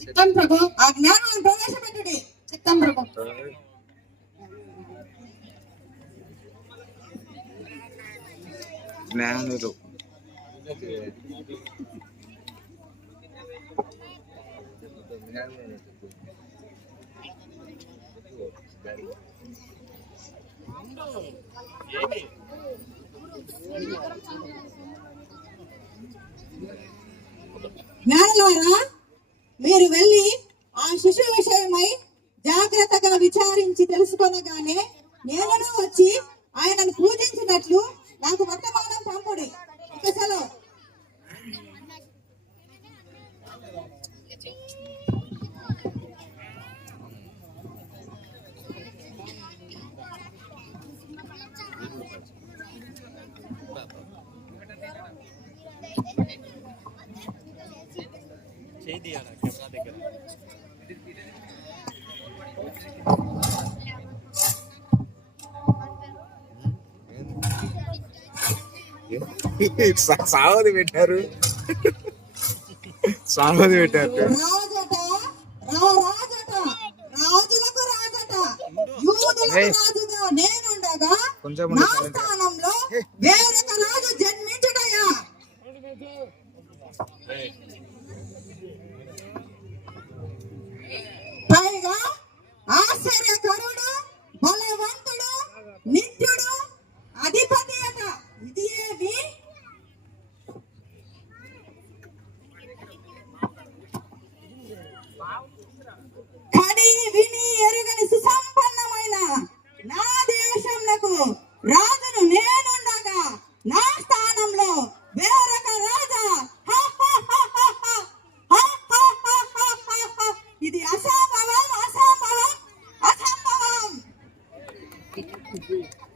చిత్తం ప్రభు ఆ జ్ఞానాన్ని ప్రవేశపెట్టుడి. చిత్తం ప్రభు. జ్ఞానులు. జ్ఞానులారా మీరు వెళ్ళి ఆ శిశువు విషయమై జాగ్రత్తగా విచారించి తెలుసుకొనగానే నేను వచ్చి సా- సావది పెట్టారు. సావది పెట్టారు. రాజట రా ఆశ్చర్యకరుడు బలవంతుడు నిత్యుడు అధిపతి అట ఇది ఏమి? కని విని ఎరుగని సుసంపన్నమైన నా దేశంలో రాజు 嗯。